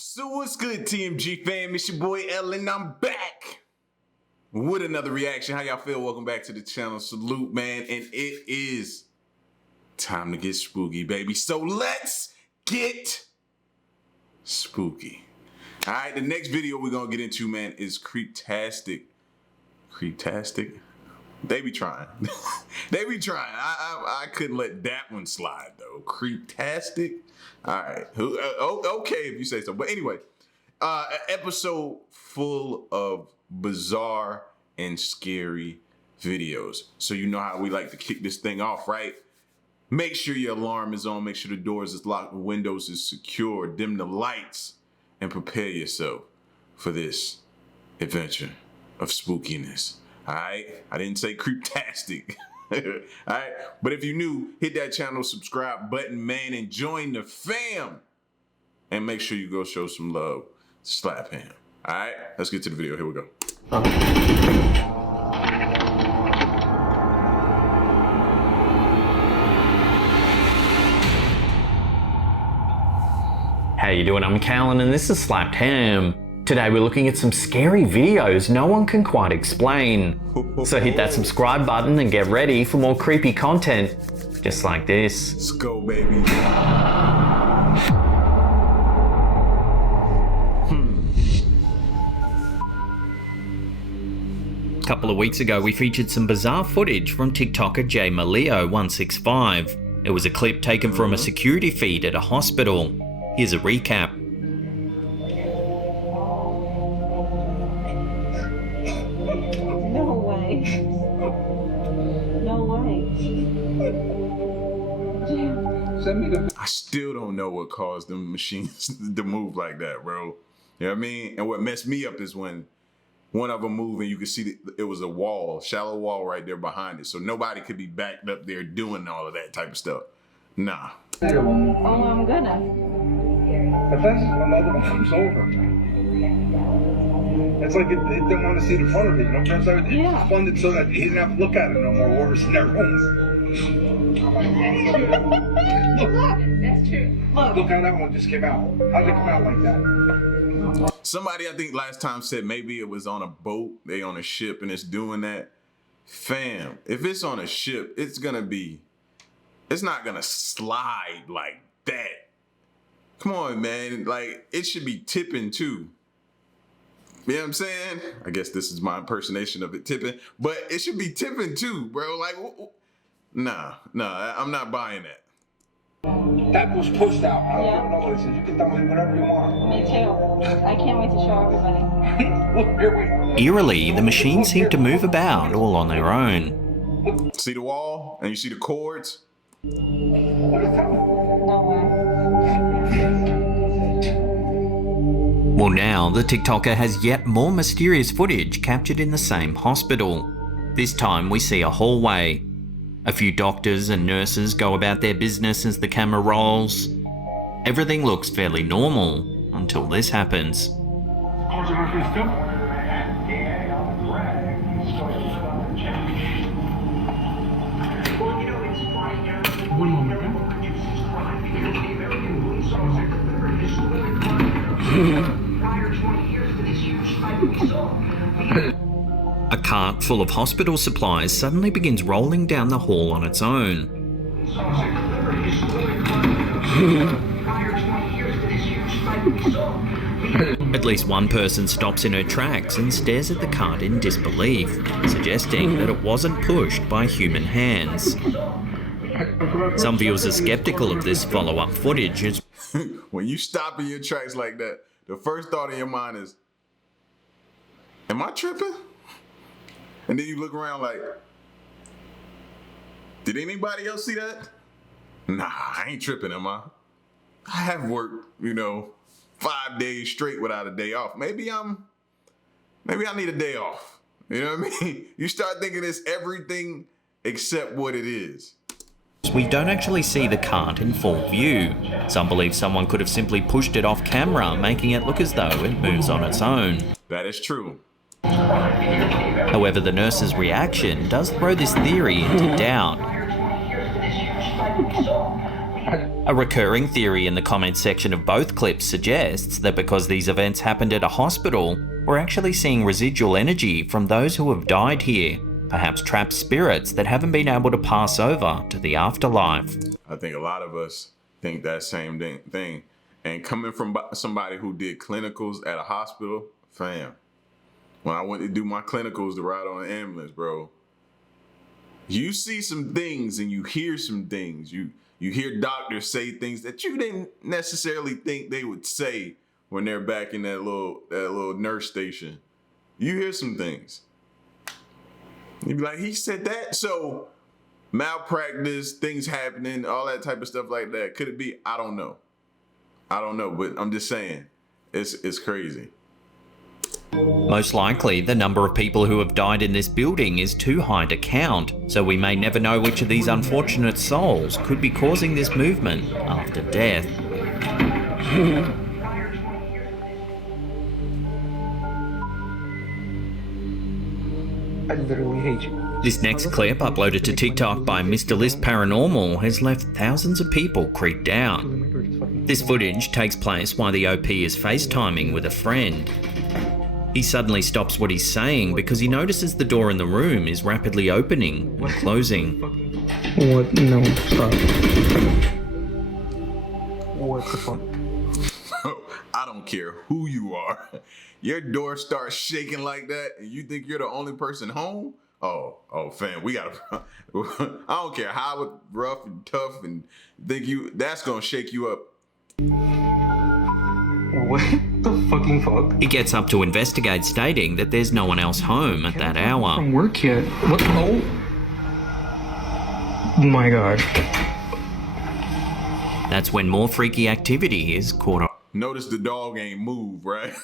So what's good, TMG fam? It's your boy Ellen. I'm back with another reaction. How y'all feel? Welcome back to the channel. Salute, man. And it is time to get spooky, baby. So let's get spooky. All right, the next video we're gonna get into, man, is Creeptastic. Creeptastic? They be trying. They be trying. I couldn't let that one slide though. Creeptastic. All right. Okay, if you say so. But anyway, an episode full of bizarre and scary videos. So you know how we like to kick this thing off, right? Make sure your alarm is on. Make sure the doors is locked, the windows is secure. Dim the lights and prepare yourself for this adventure of spookiness. All right, I didn't say creeptastic. All right, but if you're new, hit that channel subscribe button, man, and join the fam. And make sure you go show some love to Slap Ham. All right, let's get to the video. Here we go. How you doing? I'm Callan and this is Slapped Ham. Today we're looking at some scary videos no one can quite explain. So hit that subscribe button and get ready for more creepy content just like this. Let's go, baby. A couple of weeks ago we featured some bizarre footage from TikToker JMaleo165. It was a clip taken from a security feed at a hospital. Here's a recap. I still don't know what caused them machines to move like that, bro. You know what I mean? And what messed me up is when one of them moved and you could see it was a wall, shallow wall right there behind it. So nobody could be backed up there doing all of that type of stuff. Nah. Oh, I'm gonna. If that's another one comes over, it's like it didn't want to see the front of it. You know, it's funded so that he didn't have to look at it no more. Or it's in their room. Look, that's true. Look how that one just came out. How did it come out like that? Somebody, I think last time said maybe it was on a boat, they on a ship and it's doing that. Fam, if it's on a ship, it's not gonna slide like that. Come on, man. Like, it should be tipping too. You know what I'm saying? I guess this is my impersonation of it tipping, but it should be tipping too, bro. Like, nah, I'm not buying that. That was pushed out. I don't even know what it says. You can tell me whatever you want. Me too. I can't wait to show everybody. Look, here we go. Eerily, the machines seem to move about all on their own. See the wall and you see the cords? What is that? No way. Well, now the TikToker has yet more mysterious footage captured in the same hospital. This time we see a hallway. A few doctors and nurses go about their business as the camera rolls. Everything looks fairly normal until this happens. One moment. A cart full of hospital supplies suddenly begins rolling down the hall on its own. At least one person stops in her tracks and stares at the cart in disbelief, suggesting that it wasn't pushed by human hands. Some viewers are skeptical of this follow-up footage as when you stop in your tracks like that, the first thought in your mind is, am I tripping? And then you look around like, did anybody else see that? Nah, I ain't tripping, am I? I have worked, 5 days straight without a day off. Maybe I need a day off. You know what I mean? You start thinking it's everything except what it is. we don't actually see the cart in full view. Some believe someone could have simply pushed it off camera, making it look as though it moves on its own. That is true. However, the nurse's reaction does throw this theory into doubt. A recurring theory in the comments section of both clips suggests that because these events happened at a hospital, we're actually seeing residual energy from those who have died here, perhaps trapped spirits that haven't been able to pass over to the afterlife. I think a lot of us think that same thing. And coming from somebody who did clinicals at a hospital, fam, when I went to do my clinicals to ride on an ambulance, bro, you see some things and you hear some things. You hear doctors say things that you didn't necessarily think they would say when they're back in that little nurse station. You hear some things. You be like, he said that? So malpractice, things happening, all that type of stuff like that. Could it be? I don't know, but I'm just saying, it's crazy. Most likely, the number of people who have died in this building is too high to count, so we may never know which of these unfortunate souls could be causing this movement after death. I literally hate you. This next clip, uploaded to TikTok by Mr. List Paranormal, has left thousands of people creeped out. This footage takes place while the OP is FaceTiming with a friend. He suddenly stops what he's saying because he notices the door in the room is rapidly opening and closing. What? No, stop. What the fuck? I don't care who you are. Your door starts shaking like that and you think you're the only person home? Oh, fam, we gotta, I don't care how rough and tough and that's gonna shake you up. What the fucking fuck? He gets up to investigate, stating that there's no one else home at that hour. From work yet? What? Oh my god. That's when more freaky activity is caught Notice the dog ain't move, right?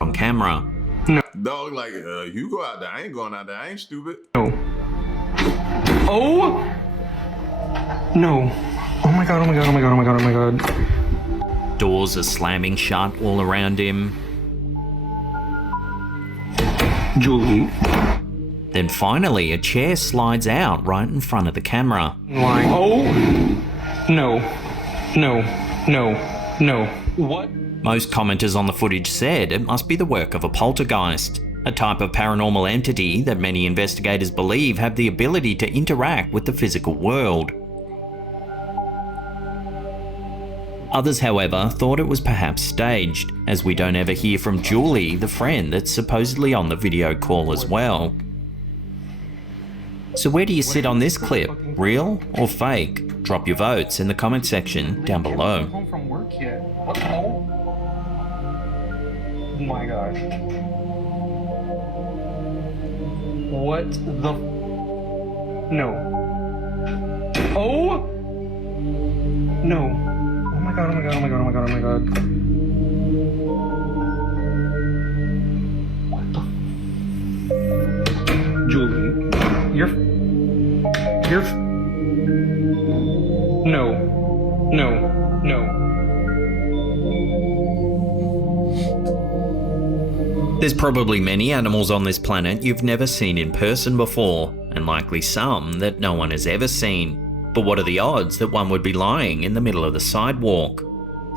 on camera. No. Dog like, you go out there. I ain't going out there. I ain't stupid. No. Oh! No. Oh my god, oh my god, oh my god, oh my god, oh my god. Doors are slamming shut all around him. Julie. Then finally, a chair slides out right in front of the camera. Lying. Oh! No. No. No. No. What? Most commenters on the footage said it must be the work of a poltergeist, a type of paranormal entity that many investigators believe have the ability to interact with the physical world. Others, however, thought it was perhaps staged, as we don't ever hear from Julie, the friend that's supposedly on the video call as well. So where do you sit on this clip? Real or fake? Drop your votes in the comment section down below. Home from work yet? What? Oh my gosh. What the? No. Oh! No. Oh my god, oh my god, oh my god, oh my god, oh my god. What the? Julie, you're... No. No. No. There's probably many animals on this planet you've never seen in person before, and likely some that no one has ever seen. But what are the odds that one would be lying in the middle of the sidewalk?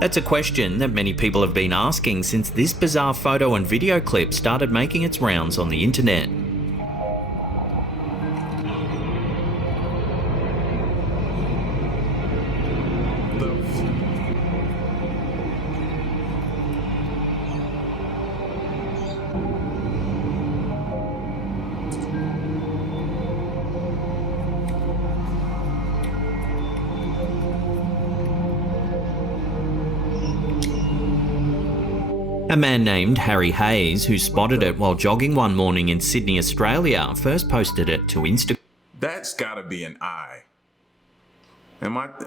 That's a question that many people have been asking since this bizarre photo and video clip started making its rounds on the internet. A man named Harry Hayes, who spotted it while jogging one morning in Sydney, Australia, first posted it to Instagram. That's gotta be an eye.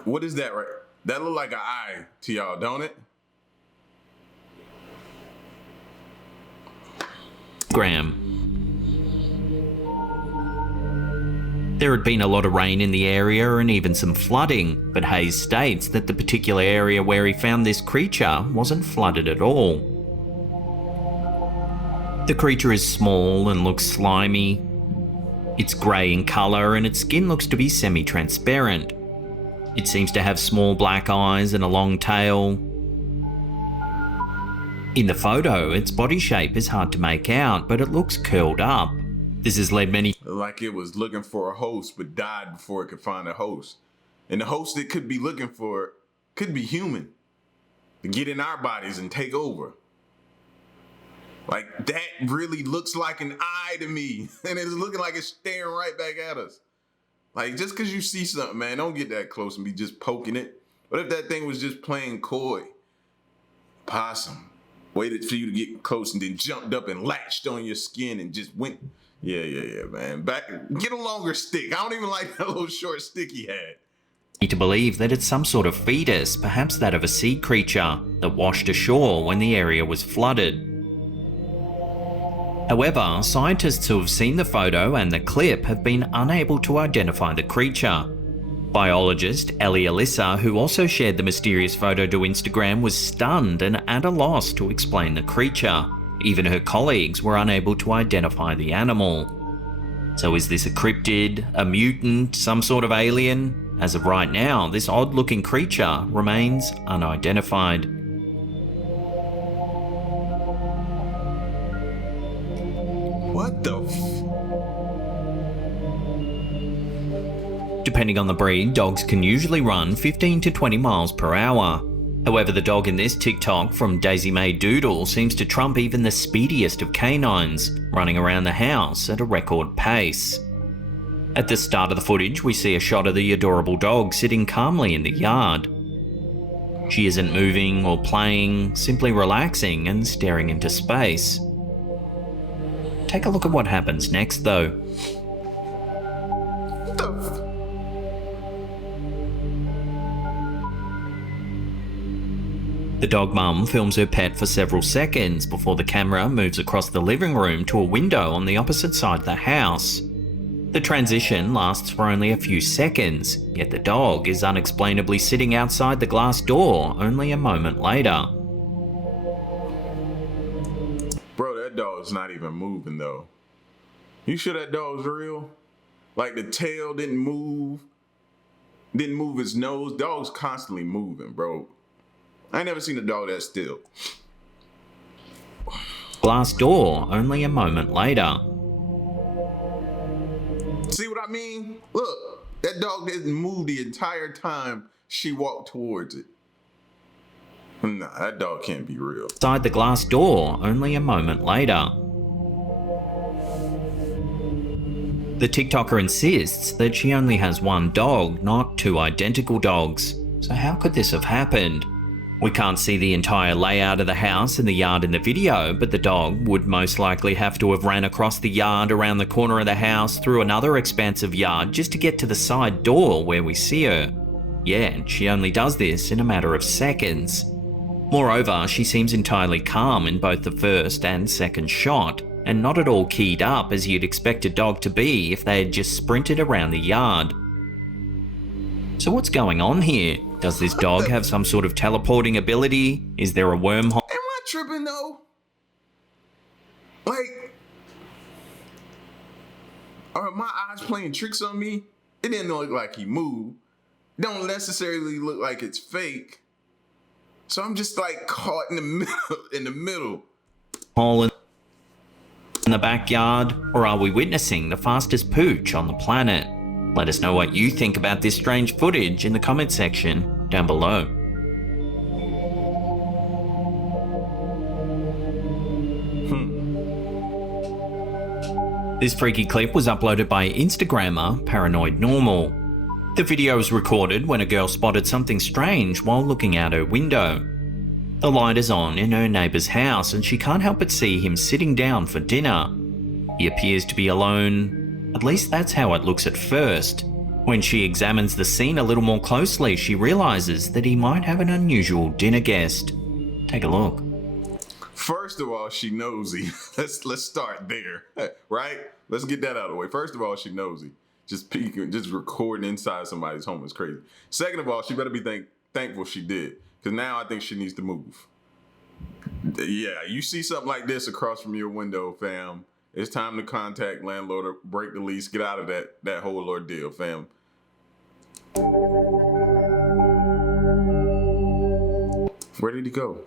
What is that right? That look like an eye to y'all, don't it? There had been a lot of rain in the area and even some flooding, but Hayes states that the particular area where he found this creature wasn't flooded at all. The creature is small and looks slimy. It's grey in colour and its skin looks to be semi-transparent. It seems to have small black eyes and a long tail. In the photo, its body shape is hard to make out, but it looks curled up. This has led many Like it was looking for a host but died before it could find a host. And the host it could be looking for could be human. To get in our bodies and take over. Like that really looks like an eye to me. And it's looking like it's staring right back at us. Like just because you see something, man, don't get that close and be just poking it. What if that thing was just playing coy? Possum. Waited for you to get close and then jumped up and latched on your skin and just went. Yeah, man. Get a longer stick. I don't even like that little short stick he had. to believe that it's some sort of fetus, perhaps that of a sea creature, that washed ashore when the area was flooded. However, scientists who have seen the photo and the clip have been unable to identify the creature. Biologist Ellie Alyssa, who also shared the mysterious photo to Instagram, was stunned and at a loss to explain the creature. Even her colleagues were unable to identify the animal. So is this a cryptid, a mutant, some sort of alien? As of right now, this odd-looking creature remains unidentified. What the Depending on the breed, dogs can usually run 15 to 20 miles per hour. However, the dog in this TikTok from Daisy Mae Doodle seems to trump even the speediest of canines, running around the house at a record pace. At the start of the footage, we see a shot of the adorable dog sitting calmly in the yard. She isn't moving or playing, simply relaxing and staring into space. Take a look at what happens next though. The dog mum films her pet for several seconds before the camera moves across the living room to a window on the opposite side of the house. The transition lasts for only a few seconds, yet the dog is unexplainably sitting outside the glass door only a moment later. Bro, that dog's not even moving though. You sure that dog's real? Like the tail didn't move his nose. Dog's constantly moving, bro. I ain't never seen a dog that still. Glass door only a moment later. See what I mean? Look, that dog didn't move the entire time she walked towards it. Nah, that dog can't be real. Inside the glass door only a moment later. The TikToker insists that she only has one dog, not two identical dogs. So how could this have happened? We can't see the entire layout of the house and the yard in the video, but the dog would most likely have to have ran across the yard, around the corner of the house, through another expansive yard just to get to the side door where we see her. Yeah, and she only does this in a matter of seconds. Moreover, she seems entirely calm in both the first and second shot, and not at all keyed up as you'd expect a dog to be if they had just sprinted around the yard. So what's going on here? Does this dog have some sort of teleporting ability? Is there a wormhole? Am I tripping though? Like, are my eyes playing tricks on me? It didn't look like he moved. It don't necessarily look like it's fake. So I'm just like caught in the middle. Hole in the backyard? Or are we witnessing the fastest pooch on the planet? Let us know what you think about this strange footage in the comment section down below. This freaky clip was uploaded by Instagrammer Paranormal. The video was recorded when a girl spotted something strange while looking out her window. The light is on in her neighbour's house and she can't help but see him sitting down for dinner. He appears to be alone. At least that's how it looks at first. When she examines the scene a little more closely, she realizes that he might have an unusual dinner guest. Take a look. First of all, she nosy. Let's start there, right? Let's get that out of the way. First of all, she nosy. Just peeking, just recording inside somebody's home is crazy. Second of all, she better be thankful she did, because now I think she needs to move. Yeah, you see something like this across from your window, fam. It's time to contact landlord or break the lease. Get out of that whole ordeal, fam. Where did he go?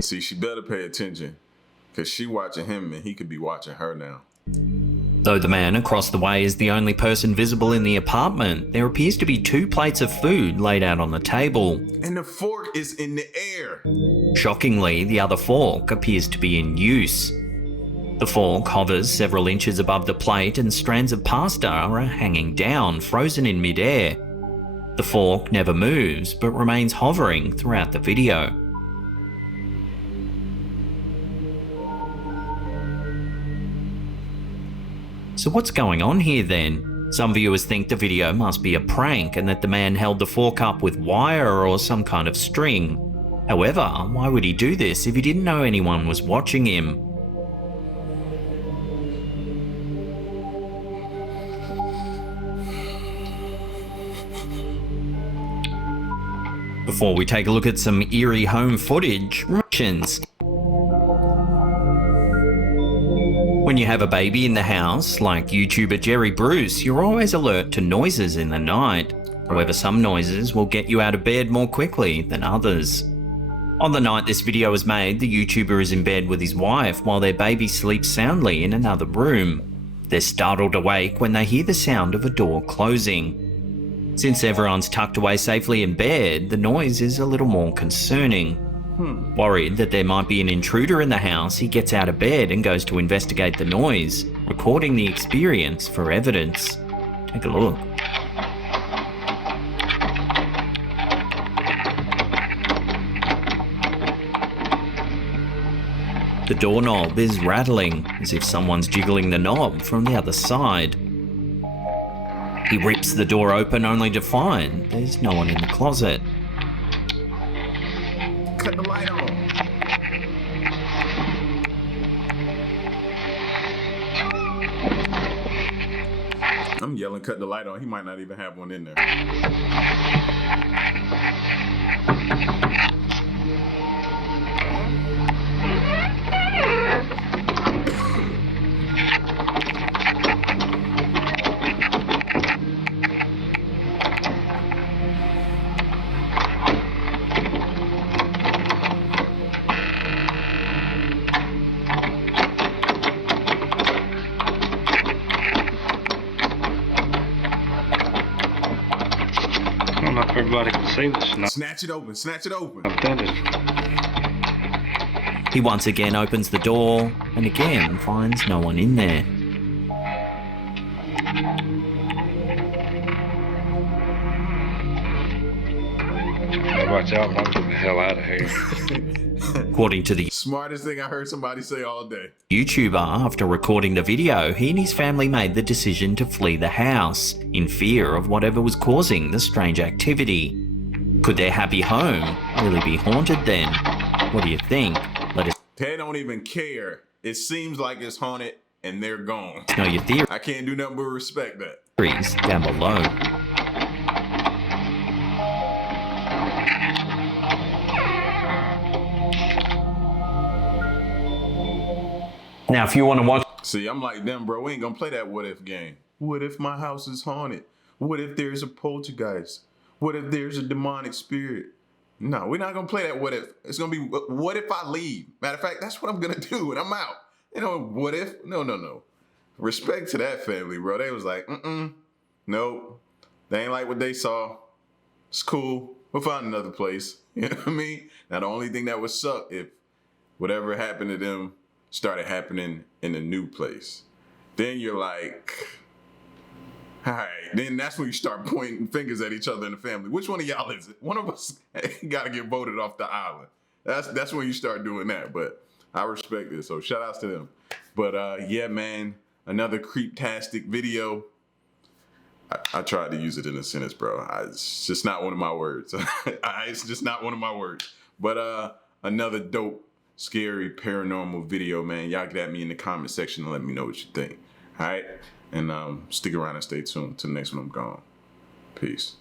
See, she better pay attention, because she watching him and he could be watching her now. Though the man across the way is the only person visible in the apartment, there appears to be 2 plates of food laid out on the table. And the fork is in the air. Shockingly, the other fork appears to be in use. The fork hovers several inches above the plate and strands of pasta are hanging down, frozen in midair. The fork never moves, but remains hovering throughout the video. So what's going on here then? Some viewers think the video must be a prank and that the man held the fork up with wire or some kind of string. However, why would he do this if he didn't know anyone was watching him? Before we take a look at some eerie home footage, reactions. When you have a baby in the house, like YouTuber Jerry Bruce, you're always alert to noises in the night. However, some noises will get you out of bed more quickly than others. On the night this video was made, the YouTuber is in bed with his wife while their baby sleeps soundly in another room. They're startled awake when they hear the sound of a door closing. Since everyone's tucked away safely in bed, the noise is a little more concerning. Worried that there might be an intruder in the house, he gets out of bed and goes to investigate the noise, recording the experience for evidence. Take a look. The doorknob is rattling, as if someone's jiggling the knob from the other side. He rips the door open only to find there's no one in the closet. Cut the light on. I'm yelling, cut the light on. He might not even have one in there. I don't know if everybody can see this. No. Snatch it open, snatch it open. I've done it. He once again opens the door and again finds no one in there. Watch out, I'm getting the hell out of here. According to the Smartest thing I heard somebody say all day. YouTuber, after recording the video, he and his family made the decision to flee the house, in fear of whatever was causing the strange activity. Could their happy home really be haunted then? What do you think? Let us They don't even care. It seems like it's haunted and they're gone. know your I can't do nothing but respect that. theories down below. Now, if you want to watch See, I'm like them, bro. We ain't gonna play that what if game. What if my house is haunted? What if there's a poltergeist? What if there's a demonic spirit? No, we're not gonna play that what if. It's gonna be what if I leave? Matter of fact, that's what I'm gonna do and I'm out. You know, what if? No. Respect to that family, bro. They was like, nope. They ain't like what they saw. It's cool. We'll find another place. You know what I mean? Now, the only thing that would suck if whatever happened to them started happening in a new place. Then you're like, all right, then that's when you start pointing fingers at each other in the family. Which one of y'all is it? One of us got to get voted off the island. That's when you start doing that. But I respect it, so shout outs to them. But yeah, man, another Creeptastic video. I tried to use it in a sentence, bro. It's just not one of my words. It's just not one of my words. But another dope, scary, paranormal video, man. Y'all get at me in the comment section and let me know what you think. All right? And stick around and stay tuned. Till the next one, I'm gone. Peace.